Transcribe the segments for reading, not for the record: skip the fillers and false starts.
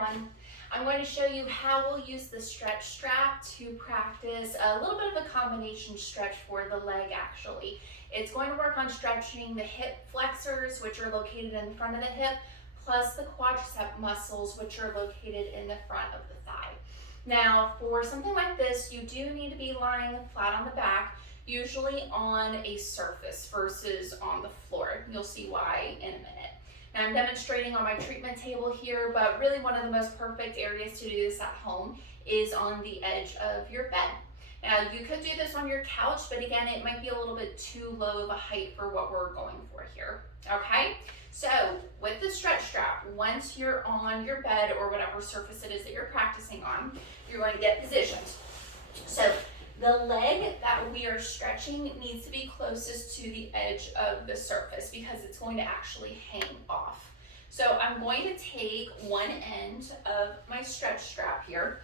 everyone. I'm going to show you how we'll use the StretchStrap to practice a little bit of a combination stretch for the leg actually. It's going to work on stretching the hip flexors, which are located in the front of the hip, plus the quadricep muscles, which are located in the front of the thigh. Now, for something like this, you do need to be lying flat on the back, usually on a surface versus on the floor. You'll see why in a minute. Now I'm demonstrating on my treatment table here, but really one of the most perfect areas to do this at home is on the edge of your bed. Now you could do this on your couch, but again, it might be a little bit too low of a height for what we're going for here, okay? So with the StretchStrap, once you're on your bed or whatever surface it is that you're practicing on, you're going to get positioned. So the leg that we are stretching needs to be closest to the edge of the surface because it's going to actually hang off. So I'm going to take one end of my StretchStrap here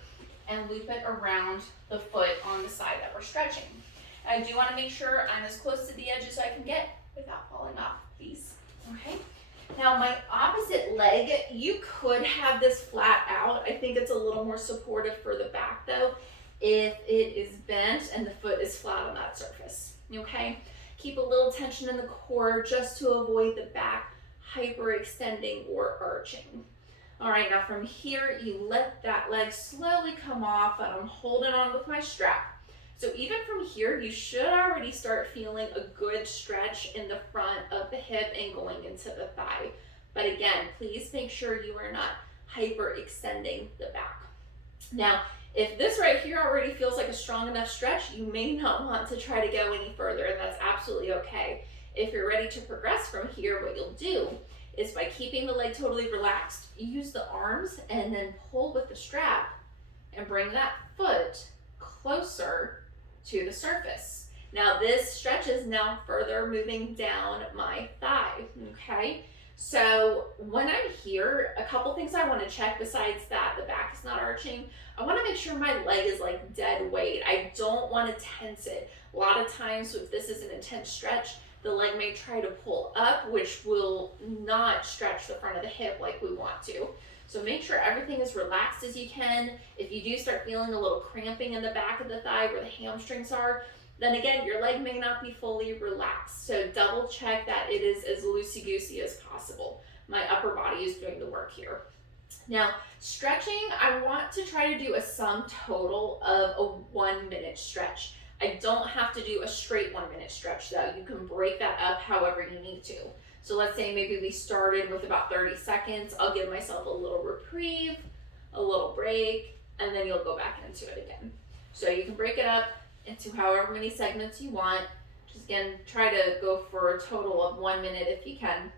and loop it around the foot on the side that we're stretching. I do want to make sure I'm as close to the edge as I can get without falling off, please. Okay. Now my opposite leg, you could have this flat out. I think it's a little more supportive for the back though, if it is bent and the foot is flat on that surface, okay? Keep a little tension in the core just to avoid the back hyperextending or arching. All right, now from here, you let that leg slowly come off and I'm holding on with my strap. So even from here, you should already start feeling a good stretch in the front of the hip and going into the thigh. But again, please make sure you are not hyperextending the back. Now, if this right here already feels like a strong enough stretch, you may not want to try to go any further, and that's absolutely okay. If you're ready to progress from here, what you'll do is by keeping the leg totally relaxed, use the arms and then pull with the strap and bring that foot closer to the surface. Now this stretch is now further moving down my thigh, okay? So when I'm here, a couple things I want to check besides that the back is not arching. I want to make sure my leg is like dead weight. I don't want to tense it. A lot of times if this is an intense stretch, the leg may try to pull up, which will not stretch the front of the hip like we want to. So make sure everything is relaxed as you can. If you do start feeling a little cramping in the back of the thigh where the hamstrings are, then again, your leg may not be fully relaxed. So double check that it is as loosey-goosey as possible. My upper body is doing the work here. Now, stretching, I want to try to do a sum total of a 1 minute stretch. I don't have to do a straight 1 minute stretch though. You can break that up however you need to. So let's say maybe we started with about 30 seconds. I'll give myself a little reprieve, a little break, and then you'll go back into it again. So you can break it up into however many segments you want. Just again, try to go for a total of 1 minute if you can.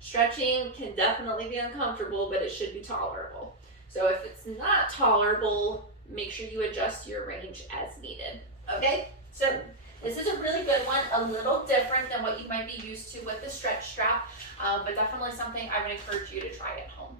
Stretching can definitely be uncomfortable, but it should be tolerable. So if it's not tolerable, make sure you adjust your range as needed. Okay, so this is a really good one, a little different than what you might be used to with the StretchStrap, but definitely something I would encourage you to try at home.